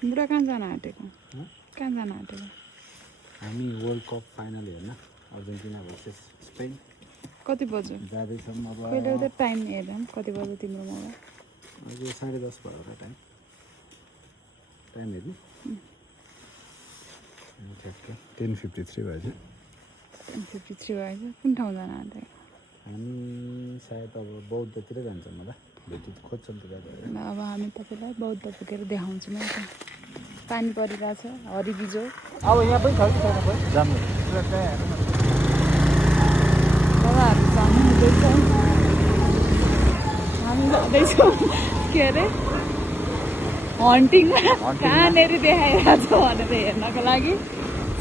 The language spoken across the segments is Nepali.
बुढा कहाँ जान आँटेको कहाँ जान आँटेको हामी वर्ल्ड कप फाइनल हेर्न अर्जेन्टिना भर्सेस स्पेन कति बज्यो जाँदैछौँ अब कहिले त टाइम हेरौँ कति बज्यो तिम्रो मोबाइल अहिले 10:30 भयो होला टाइम हेर्नु ठ्याक्कै 10:53 भएछ 10:53 भएछ कुन ठाउँ जान आँटेको हामी सायद अब बौद्धतिर जान्छौँ होला भेटी खोज्छौँ त गाडी अब हामी तपाईँलाई बौद्ध पुगेर देखाउँछौँ है त पानी परिरहेछ हरिबिजो अब यहाँ पनि छ कि छैन पनि जानु बाबाहरू जानु हुँदैछ हामी जाँदैछौँ के अरे हन्टिङमा कहाँनिर देखाइरहेछ भनेर हेर्नको लागि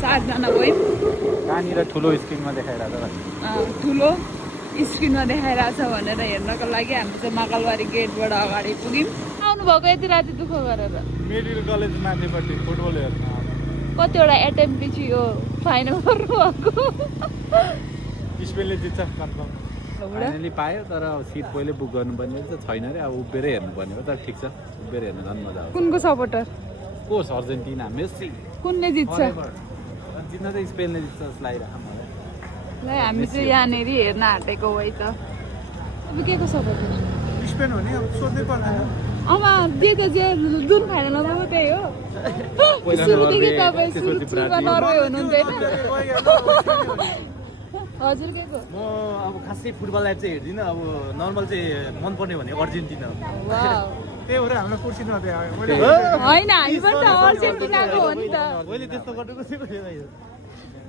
7 जना गयौँ कहाँनिर ठुलो स्क्रिनमा देखाइरहेको ठुलो स्क्रिनमा देखाइरहेछ भनेर हेर्नको लागि हामी चाहिँ माकलबारी गेटबाट अगाडि पुग्यौँ आउनुभएको यति राति दुःख गरेर मिडिल कलेज माथिपट्टि फुटबल हेर्न कतिवटा एटेम्प पछि यो फाइनल गर्नुभएको स्पेनले जित्छ कन्फर्म फाइनली पायो तर अब सिट पहिले बुक गर्नुपर्ने त छैन रे अब उभिएरै हेर्नुपर्ने हो तर ठिक छ उभिएर हेर्न झन् मजा आउँछ कुनको सपोर्टर कोस अर्जेन्टिना मेस्सी कुनले जित्छ जित्न त स्पेनले जित्छ जस्तो लागिरहेको मलाई ल हामी चाहिँ यहाँनिर हेर्न आँटेको है त अब के को सपोर्टर स्पेन हो नि अब सोध्नै पर्दैन अब जे त जे जुन फाइनलमा गएको त्यही हो सुरुदेखि तपाईँ सुरुमा नर्वे हुनुहुन्थ्यो हजुर के को म अब खासै फुटबल लाइभ चाहिँ हेर्दिनँ अब नर्मल चाहिँ मनपर्ने भने अर्जेन्टिना हो त्यही भएर हामीलाई कुर्सी नदियो होइन हामी पनि त अर्जेन्टिनाको हो नि त मैले त्यस्तो गर्नु कसै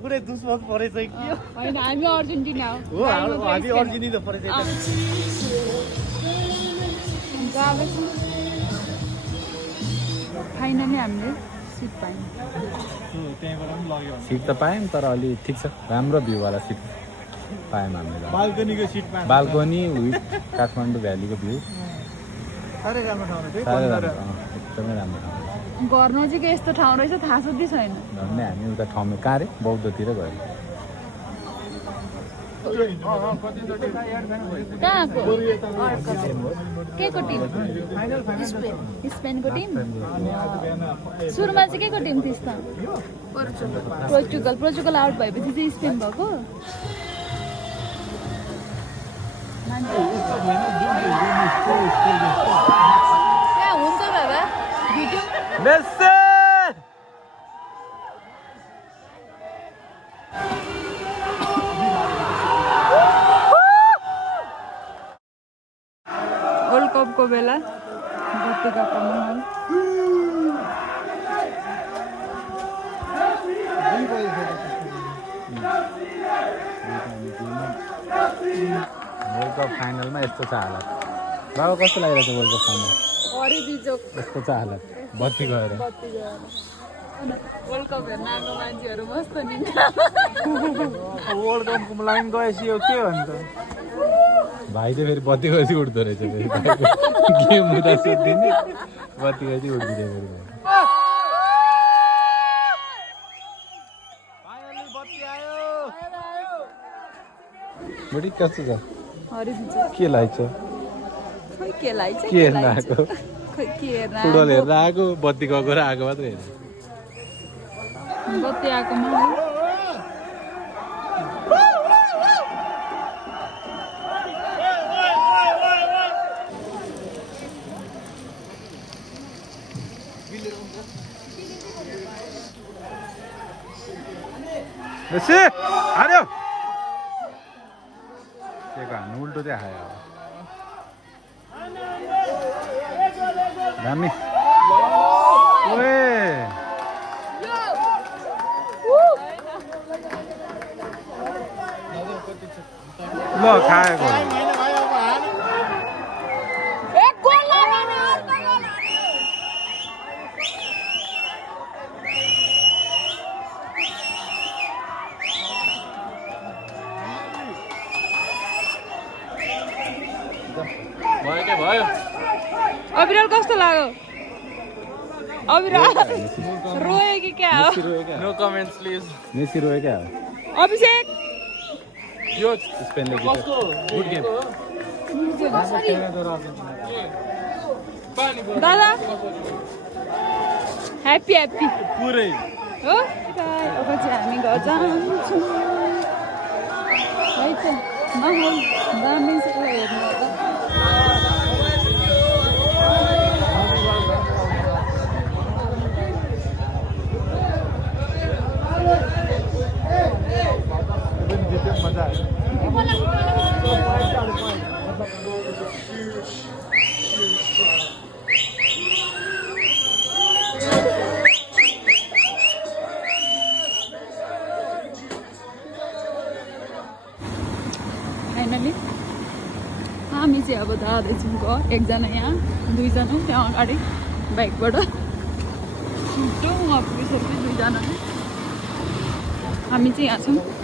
पुरै दुश्मन परेछ कि होइन हामी अर्जेन्टिना हो हामी अर्जेन्टिना परेछ फाइनली हामीले सिट पायौँ सिट त पायौँ तर अलि ठिक छ राम्रो भ्यूवाला सिट पायौँ हामीले बाल्कनीको सिट बाल्कनी विथ काठमाडौँ भ्यालीको भ्यू साह्रै राम्रो ठाउँ एकदमै राम्रो ठाउँ घर नजिकै यस्तो ठाउँ रहेछ थाहा सोध्दै छैन झन्डै हामी उता ठाउँमा कहाँ रे बौद्धतिर गयो कहाँको के को टिम स्पेनको टिम सुरुमा चाहिँ के को टिम थिइस् त पोर्चुगल आउट भएपछि चाहिँ स्पेन भएको त्यहाँ हुन्छ दादा भिडियो वर्ल्ड कपको बेला उपत्यकाको महल वर्ल्ड कप फाइनलमा यस्तो छ हालत बाबा कस्तो लागिरहेको छ वर्ल्ड कप फाइनल यस्तो छ हालत बत्ती गएर वर्ल्ड कप हेर्न आएको मान्छेहरू मस्त निन्छ वर्ल्ड कपको लाइन गएपछि यो के भन्छ भाइ चाहिँ फेरि बत्ती गएपछि उठ्दो रहेछ फेरि गेम हुँदा सोधिदिने बत्ती गएपछि उठ्दिन्छ फेरि बडी कस्तो छ के लाग्छ खोइ के लाग्छ के हेर्न आएको खोइ के हेर्न फुटबल हेर्न आएको बत्ती गएको र आएको मात्रै हेर्नु बत्ती आएको महल मेस्सी हार्यो के हान्नु उल्टो चाहिँ खायो दामी ओए ल खाएको भयो अविरल कस्तो लाग्यो अविरल रोयो कि क्या हो नो कमेन्ट्स प्लिज मेसी रोयो क्या अभिषेक यो स्पेनले जित्यो गुड गेम दादा ह्याप्पी ह्याप्पी पुरै हो अब चाहिँ हामी घर जान्छौँ है त माहौल दामी छ हेर्नु होला मजा आयो फाइनली हामी चाहिँ अब जाँदैछौँ घर एकजना यहाँ दुईजना त्यहाँ अगाडि बाइकबाट छिटो उहाँ पुगिसक्यो दुईजना हामी चाहिँ यहाँ छौँ